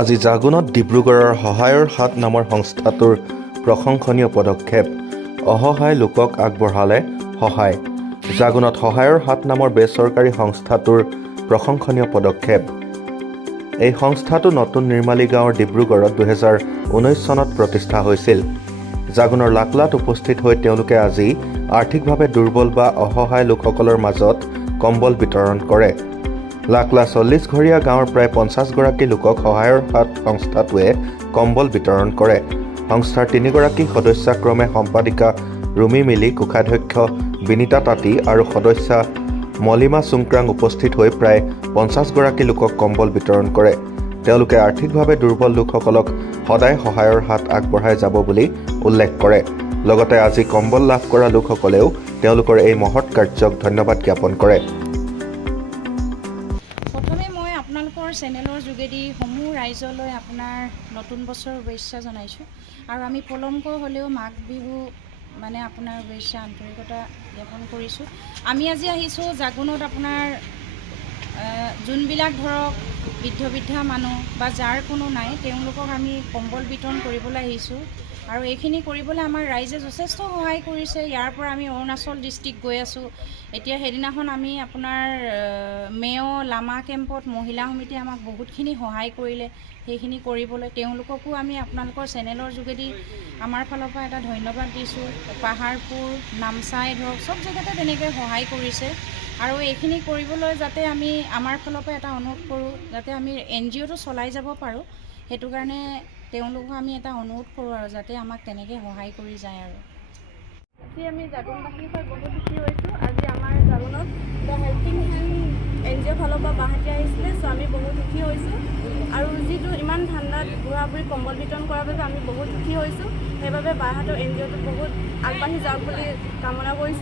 আজি জাগুনত ডিব্ৰুগড়ৰ সহায়ৰ হাত নামৰ সংস্থাটোৰ প্ৰশংসনীয় পদক্ষেপ। অসহায় লোকক আগবঢ়ালে সহায়। জাগুনত সহায়ৰ হাত নামৰ বেচৰকাৰী সংস্থাটোৰ প্ৰশংসনীয় পদক্ষেপ। এই সংস্থাটো নতুন নিৰ্মালী গাঁৱৰ ডিব্ৰুগড়ত 2019 চনত প্ৰতিষ্ঠা হৈছিল। জাগুনৰ লাকলাত উপস্থিত হৈ তেওঁলোকে আজি আৰ্থিকভাৱে দুৰ্বল বা অসহায় লোকসকলৰ মাজত কম্বল বিতৰণ কৰে। লাকলা 40 ঘৰীয়া গাঁৱৰ প্ৰায় 50 গৰাকী লোকক সহায়ৰ হাত সংস্থাটোৱে কম্বল বিতৰণ কৰে। সংস্থাৰ 3 গৰাকী সদস্যক্ৰমে সম্পাদিকা ৰুমি মিলি, কোষাধ্যক্ষ বিনীতা তাঁতী আৰু সদস্যা মলিমা চুংক্ৰাং উপস্থিত হৈ প্ৰায় 50 গৰাকী লোকক কম্বল বিতৰণ কৰে। তেওঁলোকে আৰ্থিকভাৱে দুৰ্বল লোকসকলক সদায় সহায়ৰ হাত আগবঢ়াই যাব বুলি উল্লেখ কৰে। লগতে আজি কম্বল লাভ কৰা লোকসকলেও তেওঁলোকৰ এই মহৎ কাৰ্যক ধন্যবাদ জ্ঞাপন কৰে। আপোনালোকৰ চেনেলৰ যোগেদি সমূহ ৰাইজলৈ আপোনাৰ নতুন বছৰ শুভেচ্ছা জনাইছোঁ। আৰু আমি পলমকৈ হ'লেও মাঘ বিহু আপোনাৰ শুভেচ্ছা আন্তৰিকতা জ্ঞাপন কৰিছোঁ। আমি আজি আহিছোঁ জাগুনত আপোনাৰ যোনবিলাক ধৰক বৃদ্ধা মানুহ বা যাৰ কোনো নাই তেওঁলোকক আমি কম্বল বিতৰণ কৰিবলৈ আহিছোঁ। আৰু এইখিনি কৰিবলৈ আমাৰ ৰাইজে যথেষ্ট সহায় কৰিছে। ইয়াৰ পৰা আমি অৰুণাচল ডিষ্ট্ৰিক্ট গৈ আছোঁ। এতিয়া সেইদিনাখন আমি আপোনাৰ মেয় লামা কেম্পত মহিলা সমিতিয়ে আমাক বহুতখিনি সহায় কৰিলে। সেইখিনি কৰিবলৈ তেওঁলোককো আমি আপোনালোকৰ চেনেলৰ যোগেদি আমাৰ ফালৰ পৰা এটা ধন্যবাদ দিছোঁ। পাহাৰপুৰ নামচাই ধৰক চব জেগাতে তেনেকৈ সহায় কৰিছে। আৰু এইখিনি কৰিবলৈ যাতে আমি আমাৰ ফালৰ পৰা এটা অনুৰোধ কৰোঁ, যাতে আমি NGOটো চলাই যাব পাৰোঁ। সেইটো কাৰণে তেওঁলোকক আমি এটা অনুৰোধ কৰোঁ আৰু যাতে আমাক তেনেকৈ সহায় কৰি যায়। আৰু আজি আমি জাগুনবাসী হৈ বহুত সুখী হৈছোঁ। আজি আমাৰ জাগুনত দ্য হেল্পিং হেণ্ড NGO ফালৰ পৰা বাঁহতি আহিছিলে। চ' আমি বহুত সুখী হৈছোঁ। আৰু যিটো ইমান ঠাণ্ডাত বুঢ়া বুঢ়ী কম্বল বিতৰণ কৰাৰ বাবে আমি বহুত সুখী হৈছোঁ। সেইবাবে বাঁহতৰ NGOটো বহুত আগবাঢ়ি যাওক বুলি কামনা কৰিছোঁ।